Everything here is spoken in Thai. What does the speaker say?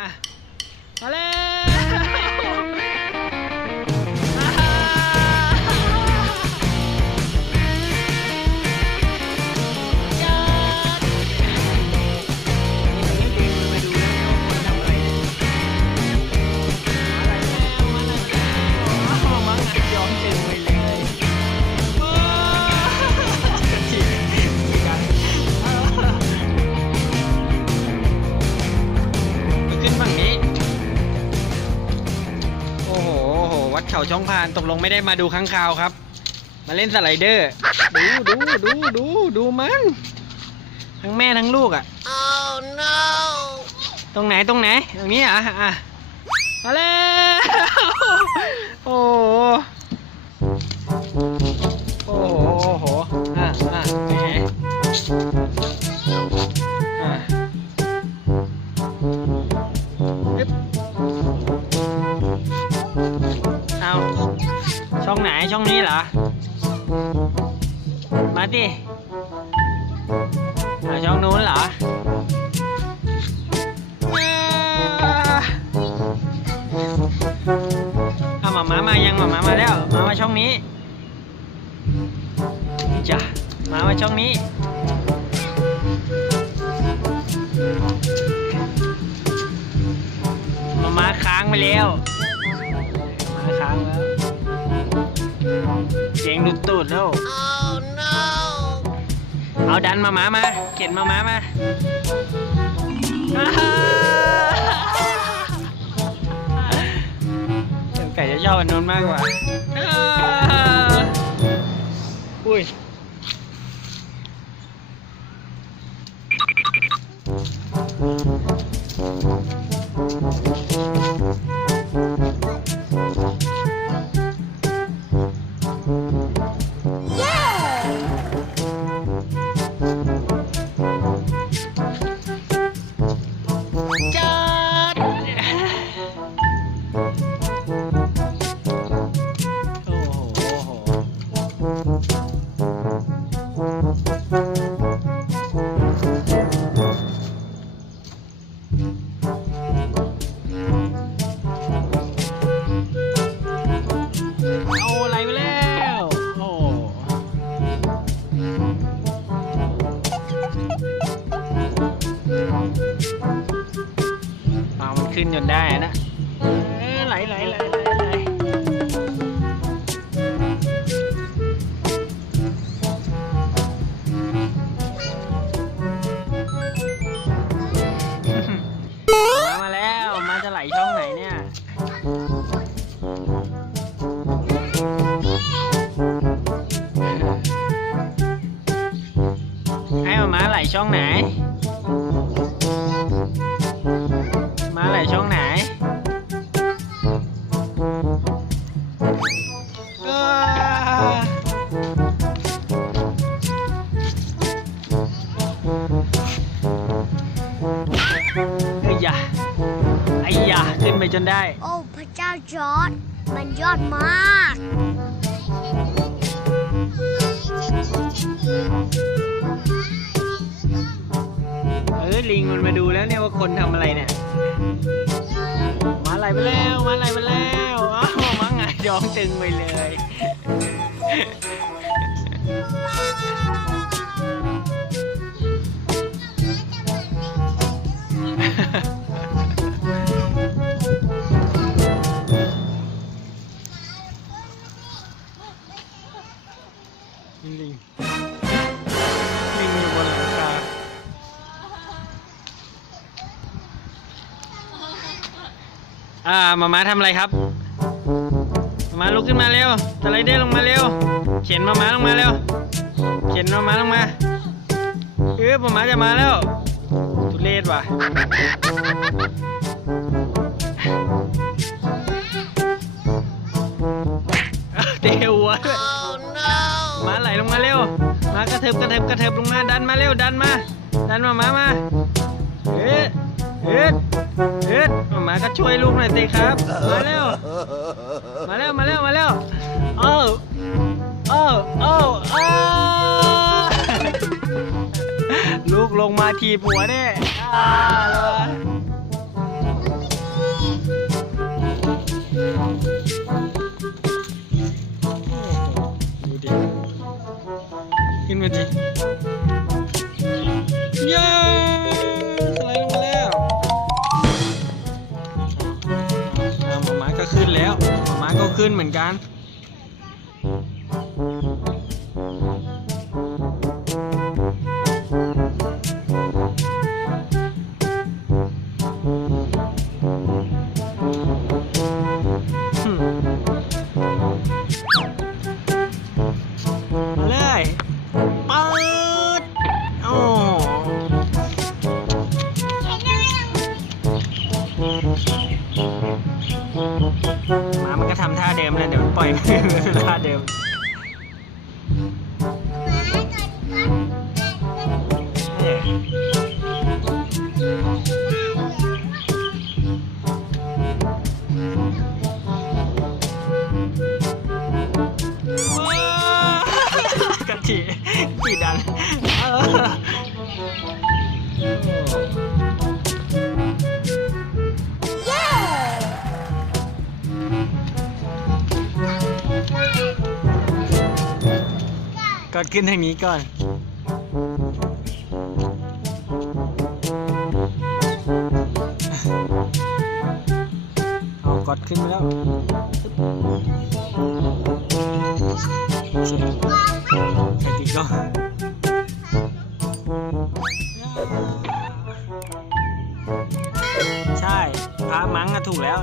อะ เขาช่องพานตกลงไม่ได้มาดูค้างคาวครับ มาเล่นสไลเดอร์ ดูดูดูดูดูมัน ทั้งแม่ทั้งลูกอะ Oh no! ตรงไหนตรงไหน ตรงนี้เหรอะอะมาแล้วโอ้ ดิเอาช่องนู้นเหรอเอาหมามามายังหมามามาแล้วหมามาช่องนี้จ้ะหมามาช่องนี้หมามาค้างไปแล้วหมาค้างแล้วเสียงดุดตูดแล้ว เอาดันมาม้ามาเข็นมาม้ามาอ่าฮ่าไก่จะชอบอันนู้นมากกว่าอ่าอุ้ย ขึ้นจนได้นะเออไหลไหลไหลไหลไหลมามาแล้วมาจะไหลช่องไหนเนี่ยให้มาม้าไหลช่องไหน จนได้ โอ้พระเจ้าจอร์ดมันยอดมากเออลิงมันมาดูแล้วเนี่ยว่าคนทำอะไรเนี่ยมาไหลไปแล้วมาไหลไปแล้วอ้าวมาหงายท้องตึงไปเลย อ่ามาม้าทำอะไรครับ มาม้าลุกขึ้นมาเร็วสไลเดอร์ลงมาเร็ว เข็นมาม้าลงมาเร็ว เข็นมาม้าลงมา เออมาม้าจะมาแล้ว ทุเรศว่ะ เตะหัวด้วย Oh no! มาไหลลงมาเร็วมากระเถิบกระเถิบกระเถิบลงมา ดันมาเร็ว ดันมา ดันมามามา เอ๊ะเอ๊ะเอ๊ะ ก็ช่วยลูกหน่อยสิครับ มาเร็ว มาเร็ว มาเร็ว มาเร็วเอ้าเอ้าเอ้าเอ้าลูกลงมาทีบหัวเนี่ยอ้าดูดิขึ้นมาดิเย้ เหมือนกัน ท่าเดิมเลยเดี๋ยวมันปล่อยท่าเดิม ก่อนขึ้นทางนี้ก่อน เอากดขึ้นมาแล้วโอเคใส่ติดก็ใช่พามังอะถูกแล้ว